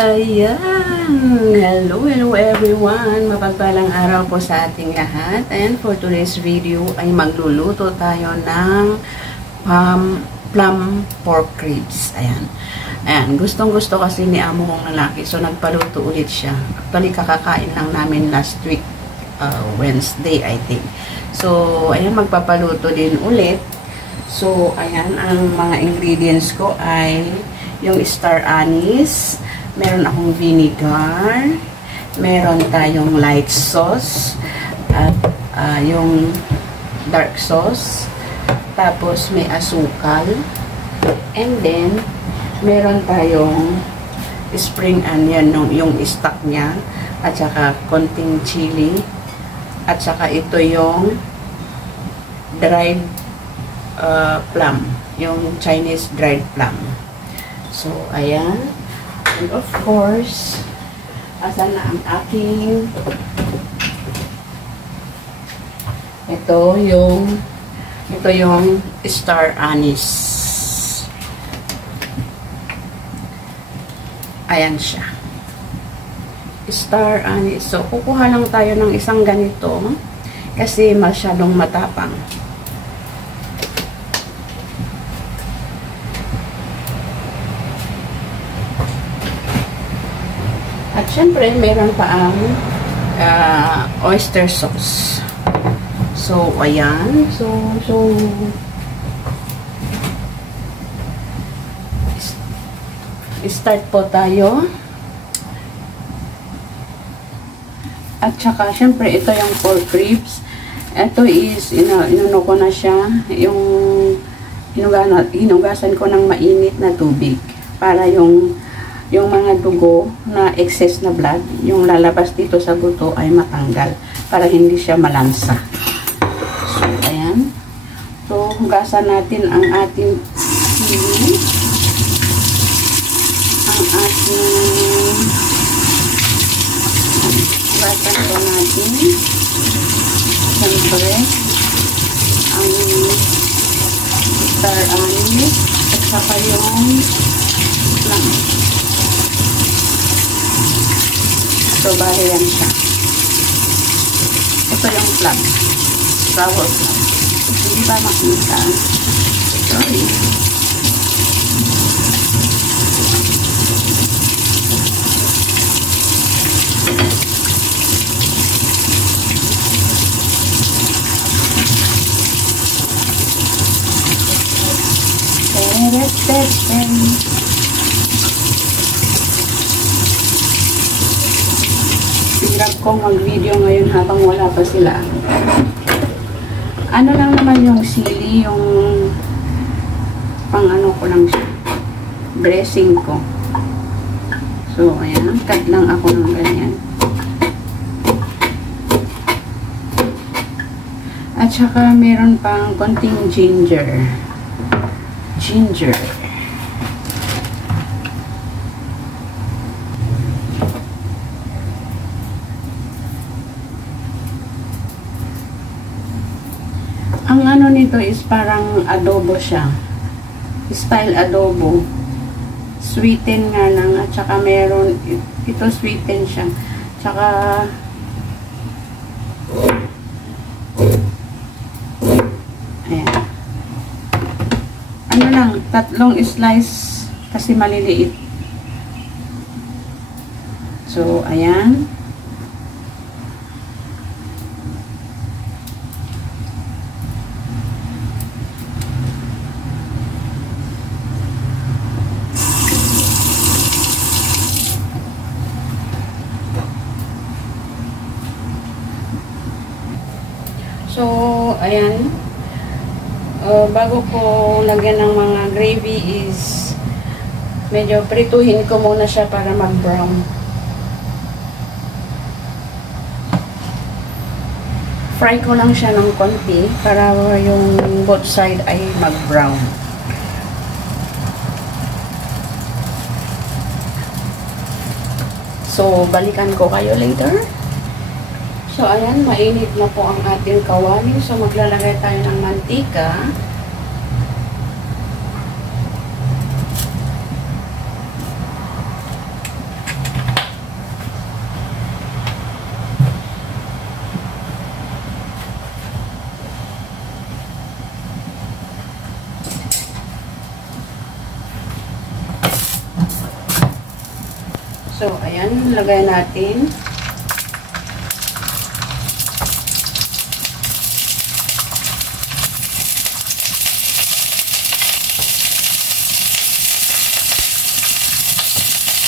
Ayan! Hello everyone! Mapagpalang araw po sa ating lahat. And for today's video ay magluluto tayo ng plum pork ribs. Ayan. Ayan. Gustong-gusto kasi ni amo kong lalaki. So, nagpaluto ulit siya. Actually, kakakain lang namin last week. Wednesday, I think. So, ayan. Magpapaluto din ulit. So, ayan. Ang mga ingredients ko ay yung star anise. Meron akong vinegar, meron tayong light sauce, at yung dark sauce, tapos may asukal, and then, meron tayong spring onion, yung stock niya, at saka konting chili, at saka ito yung dried plum, yung Chinese dried plum. So, ayan. And of course, asan na ang aking ito yung star anise. Ayan siya. Star anise. So, kukuha lang tayo ng isang ganito kasi masyadong matapang. At syempre, meron pa ang oyster sauce. So, ayan. So, start po tayo. At saka, syempre, ito yung pork ribs. Ito is, inano ko na siya. Yung hinugasan ko ng mainit na tubig. Para yung mga dugo na excess na blood, yung lalabas dito sa buto ay matanggal para hindi siya malansa. So, ayan. So, hugasan natin ang ating chili. Hugasan po natin. Siyempre, ang star anise at saka yung plum. So, bali yan siya. Ito yung plum. Sour plum. Hindi ba makita? Sorry. Hirap kong mag-video ngayon habang wala pa sila. Ano lang naman yung sili, yung pang ano ko lang siya. Dressing ko. So, ayan. Cut lang ako ng ganyan. At saka meron pang konting ginger. Ang ano nito is parang adobo siya. Style adobo. Sweeten nga lang. At saka meron, ito sweeten siya. Tsaka, ayan. Ano lang, 3 slice kasi maliliit. So, ayan. So, ayan. Bago ko lagyan ng mga gravy is medyo prituhin ko muna siya para mag-brown. Fry ko lang siya ng konti para yung both side ay mag-brown. So, balikan ko kayo later. So, ayan, mainit na po ang ating kawali. So, maglalagay tayo ng mantika. So, ayan, lagay natin.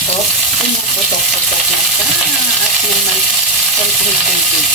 So, pumuputok-putok na siya at naman konting tubig.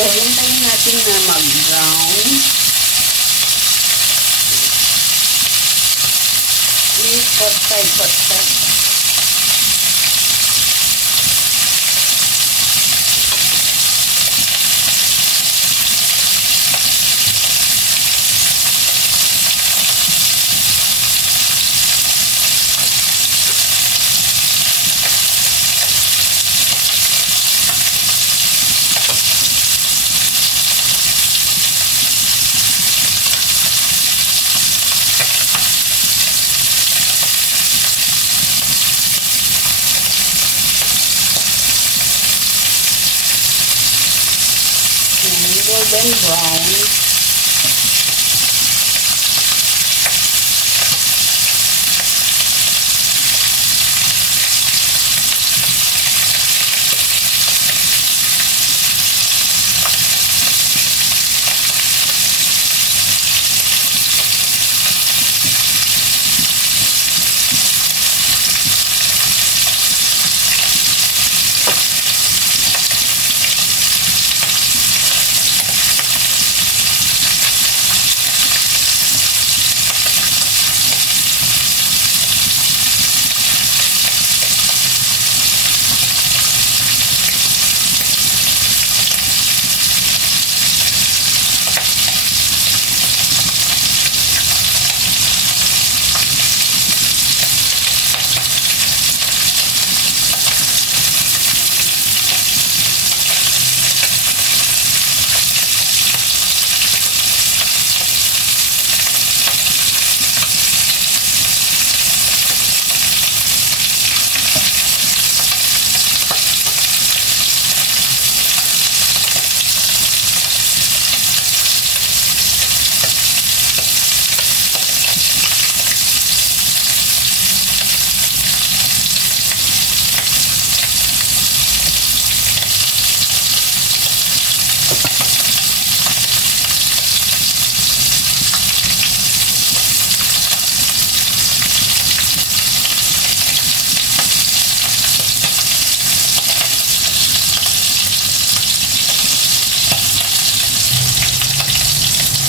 So, hintayin natin na mag-brown. Hot side, hot side. Golden brown.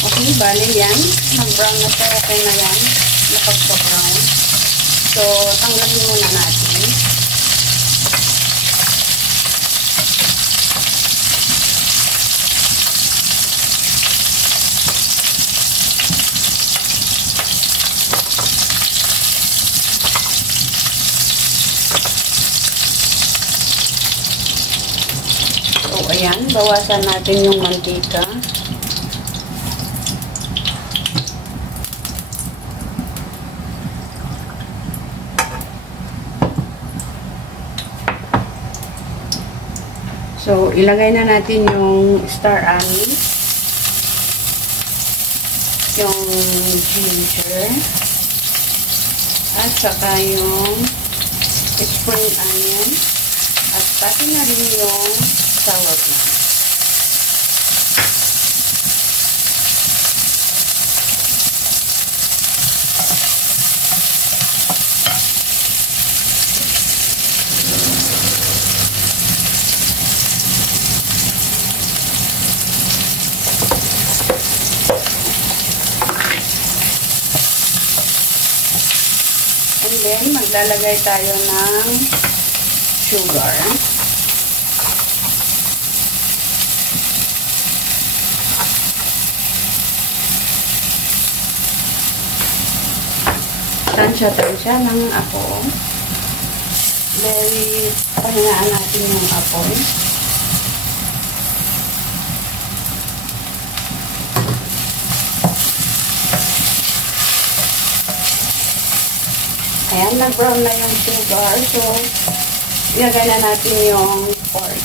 Okay, bali yan. Nag-brown na siya. Okay na yan. Napagpa-brown. So, tanggalin muna natin. So, ayan. Bawasan natin yung mantika. So, ilagay na natin yung star anise, yung ginger, at saka yung spring onion, at pati na rin yung sour plum. And then, maglalagay tayo ng sugar. tansya-tansya ng ako. Very pahingaan natin yung apoy. Ayan, nag-brown na yung sugar. So, ilagay na natin yung pork.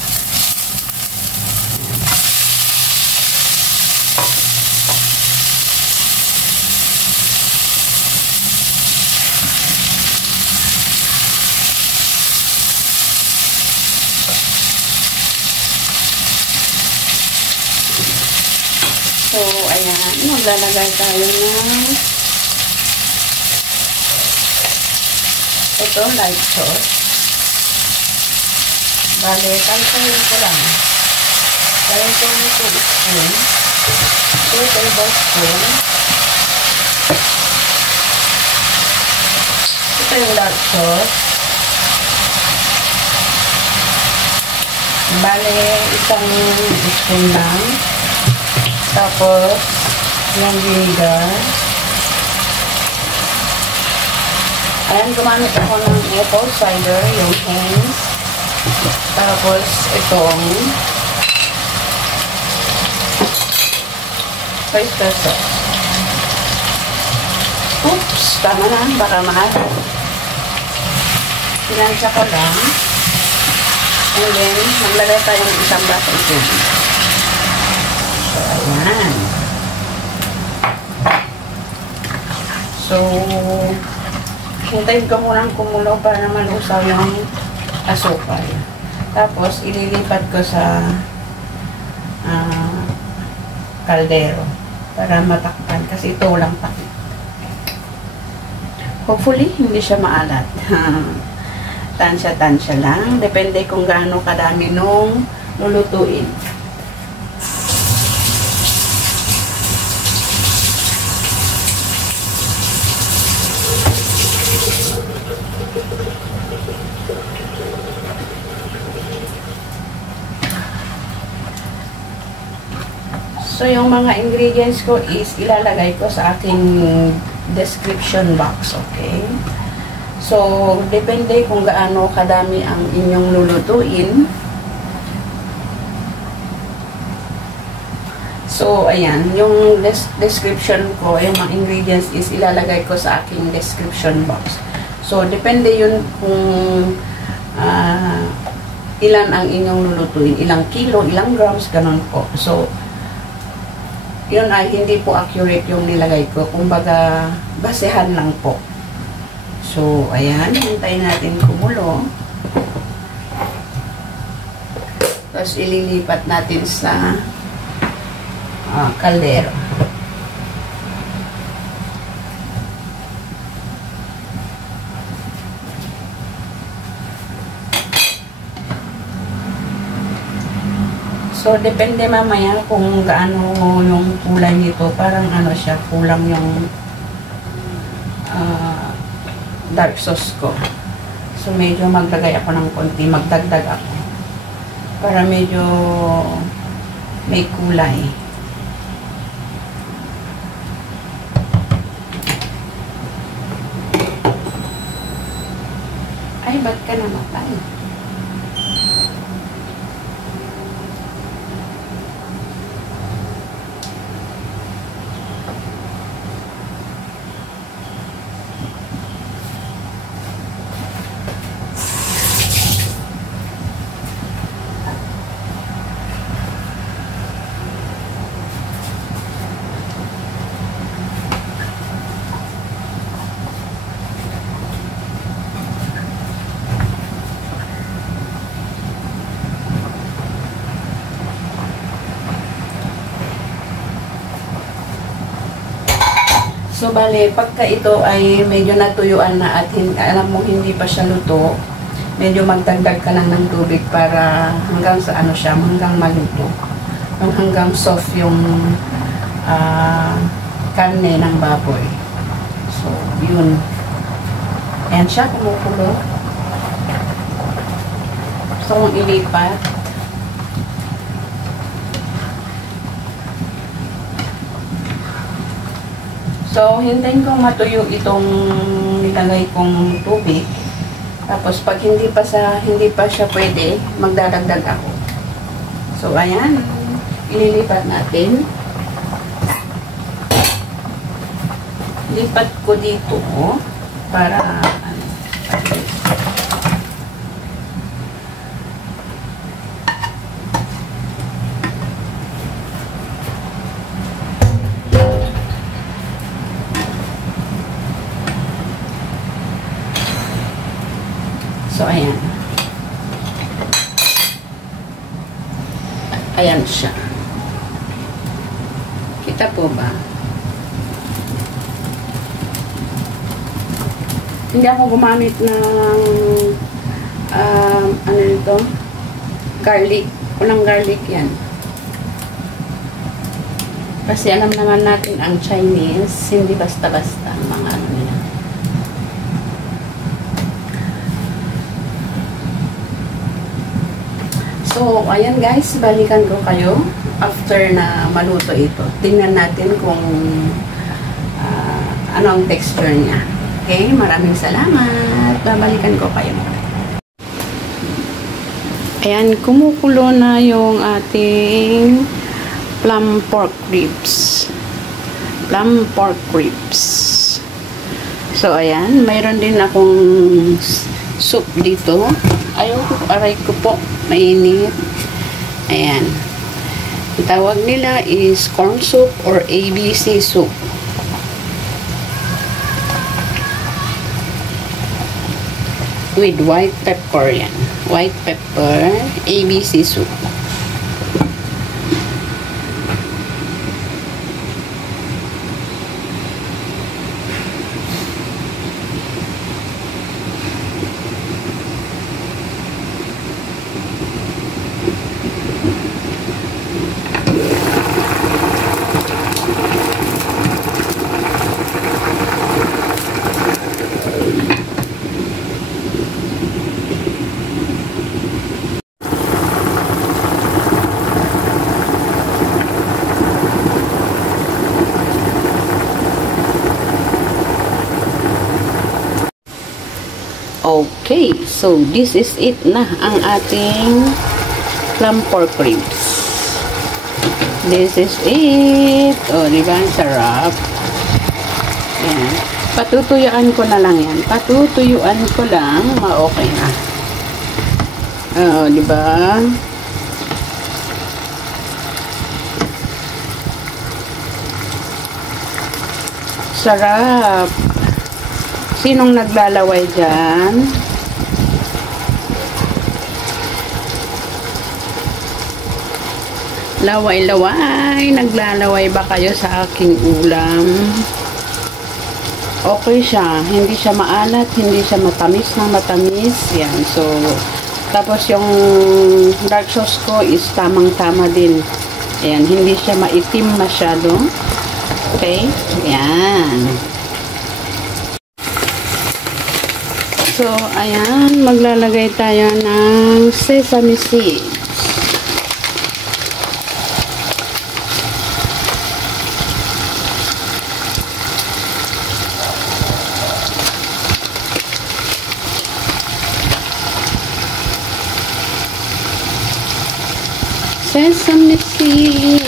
So, ayan, maglalagay tayo ng ito, light sauce. Bale, kalsahin ko lang. Dahil ito yung 2 spoon. 2 tablespoon. Ito yung dark sauce. Bale, isang spoon lang. Tapos, yung vinegar. Ayan, gumamit ako ng apple cider, yung Heinz. Tapos, itong oyster sauce. Oops! Tama na, baka maalat. Pinansya ko lang. And then, maglagay tayo ng isang basong tubig. So, ayan. So, hintayin ko munang kumulo para malusaw yung asukal. Tapos, ililipat ko sa kaldero para matakpan kasi ito lang takip. Hopefully, hindi siya maalat. Tansya-tansya lang. Depende kung gaano kadami nung lulutuin. So, yung mga ingredients ko is ilalagay ko sa aking description box, okay? So, depende kung gaano kadami ang inyong lulutuin. So, ayan, yung description ko, yung mga ingredients is ilalagay ko sa aking description box. So, depende yun kung ilan ang inyong lulutuin, ilang kilo, ilang grams, ganun po. So, yun ay hindi po accurate yung nilagay ko. Kumbaga, basehan lang po. So, ayan. Hintayin natin kumulo. Tapos, ililipat natin sa kaldero. So, depende mamaya kung gaano yung kulay nito. Parang ano siya, kulang yung dark sauce ko. So, medyo maglagay ako ng konti. Magdagdag ako. Para medyo may kulay. Ay, ba't ka namatay? So, bale, pagka ito ay medyo natuyuan na at alam mo hindi pa siya luto, medyo magdagdag ka lang ng tubig para hanggang sa ano siya, hanggang maluto. Yung hanggang soft yung karne ng baboy. So, yun. Ayan siya, kumukulo. Gusto kong ilipat. So, hintayin kong matuyo itong nilagay kong tubig. Tapos, pag hindi pa siya pwede, magdadagdag ako. So, ayan. Ililipat natin. Lipat ko dito, para, so, ayan. Ayan siya. Kita po ba? Hindi ako gumamit ng ano ito? Garlic. Walang garlic yan. Kasi alam naman natin ang Chinese, hindi basta-basta ang mga ano nila. So, ayan guys, balikan ko kayo after na maluto ito. Tingnan natin kung ano ang texture niya. Okay, maraming salamat. Babalikan ko kayo. Ayan, kumukulo na yung ating plum pork ribs. Plum pork ribs. So, ayan, mayroon din akong soup dito. Aray ko po, mainit. Ayan. Ang tawag nila is corn soup or ABC soup. With white pepper yan. White pepper, ABC soup. Okay, so this is it na ang ating plum pork ribs. This is it. O, diba? Ang sarap. Ayan. Patutuyuan ko na lang yan. Patutuyuan ko lang. Ma-okay na. O, diba? Sarap. Sinong naglalaway dyan? Laway-laway. Naglalaway ba kayo sa aking ulam? Okay siya. Hindi siya maalat. Hindi siya matamis na matamis. Yan. So, tapos yung dark sauce ko is tamang-tama din. Ayan. Hindi siya maitim masyado. Okay? Yan. So, ayan, maglalagay tayo ng sesame seeds. Sesame seeds.